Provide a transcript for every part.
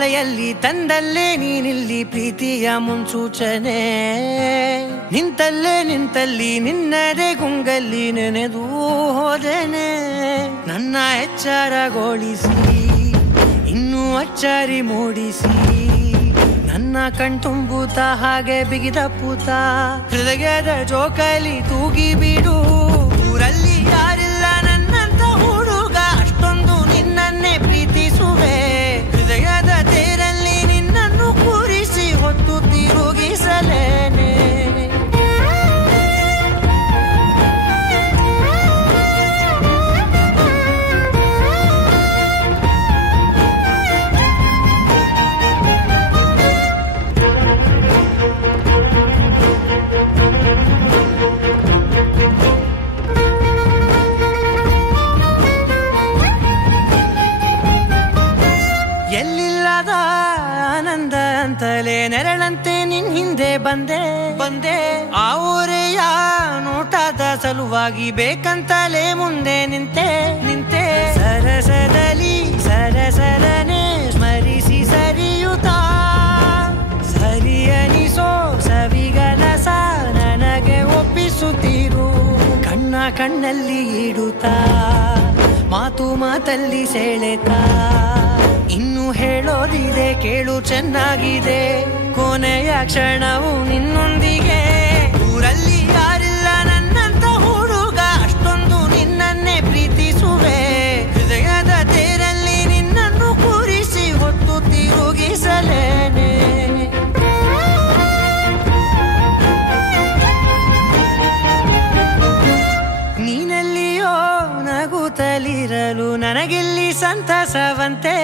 ಮಳೆಯಲ್ಲಿ ತಂದಲ್ಲೇ ನೀನಿಲ್ಲಿ ಪ್ರೀತಿಯ ಮುನ್ಸೂಚನೆ ನಿಂತಲ್ಲಿ ನಿನ್ನದೇ ಗುಂಗಲ್ಲಿ ನೆನೆದು ಹೋದೆನೆ ನನ್ನ ಎಚ್ಚರಗೊಳಿಸಿ ಇನ್ನೂ ಅಚ್ಚರಿ ಮೂಡಿಸಿ ನನ್ನ ಕಣ್ತುಂಬುತ್ತ ಹಾಗೆ ಬಿಗಿದ ಪೂತ ಹೃದಯದ ಜೋಕಾಲಿ ತೂಗಿ ಬಿಡು ಊರಲ್ಲಿ ಯಾರಿಲ್ಲ ನನ್ನಂತ ಹುಡುಗ ಅಷ್ಟೊಂದು ನಿನ್ನನ್ನೇ ಪ್ರೀತಿಸುವೆ ಹೃದಯದ ತೇರಲ್ಲಿ ನಿನ್ನನ್ನು ಕೂರಿಸಿ ಹೊತ್ತು ತಿರುಗಿಸಲೇನೆ ಎಲ್ಲಿಲ್ಲದ ಆನಂದ ಅಂತಲೇ ನೆರಳಂತೆ ನಿನ್ ಹಿಂದೆ ಬಂದೆ ಆ ಊರೆಯ ನೋಟದ ಸಲುವಾಗಿ ಬೇಕಂತಲೇ ಮುಂದೆ ನಿಂತೆ ಸರಸರನೆ ಸ್ಮರಿಸಿ ಸರಿಯುತ್ತಾ ಸರಿಯನಿಸೋ ಸವಿಗನಸ ನನಗೆ ಒಪ್ಪಿಸುತ್ತೀರು ಕಣ್ಣಲ್ಲಿ ಇಡುತ್ತಾ ಮಾತಲ್ಲಿ ಸೆಳೆತಾ ಇನ್ನು ಹೇಳೋದಿದೆ ಕೇಳು ಚೆನ್ನಾಗಿದೆ ಕೊನೆಯ ಕ್ಷಣವು ನಿನ್ನೊಂದಿಗೆ ಊರಲ್ಲಿ ಯಾರಿಲ್ಲ ನನ್ನಂತ ಹುಡುಗ ಅಷ್ಟೊಂದು ನಿನ್ನನ್ನೇ ಪ್ರೀತಿಸುವೆ ಹೃದಯದ ತೇರಲ್ಲಿ ನಿನ್ನನ್ನು ಕೂರಿಸಿ ಹೊತ್ತು ತಿರುಗಿಸಲೇನೆ ನೀನೆಲ್ಲಿಯೋ ನಗುತ್ತಲಿರಲು ನನಗಿಲ್ಲಿ ಸಂತಸವಂತೆ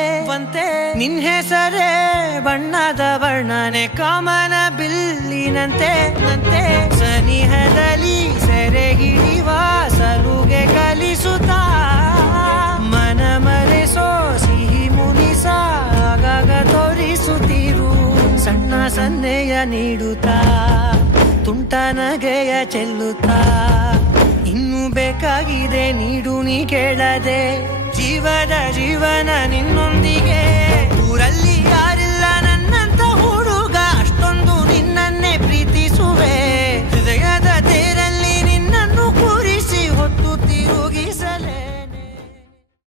ನಿನ್ ಹೆಸರೇ ಬಣ್ಣದ ವರ್ಣನೆ ಕಾಮನ ಬಿಲ್ಲಿನಂತೆ ಸನಿಹದಲ್ಲಿ ಸೆರೆ ಹಿಡಿಯುವ ಸಲುಗೆ ಕಲಿಸುತ್ತಾ ಮನ ಮರೆಸೋ ಸಿಹಿ ಮುನಿಸ ಆಗಾಗ ತೋರಿಸುತ್ತಿರು ಸಣ್ಣ ಸನ್ನೆಯ ನೀಡುತ್ತಾ ತುಂಟ ನಗೆಯ ಚೆಲ್ಲುತ್ತಾ ಇನ್ನು ಬೇಕಾಗಿದೆ ನೀಡು ನೀ ಕೇಳದೆ ಜೀವನ ನಿನ್ನೊಂದಿಗೆ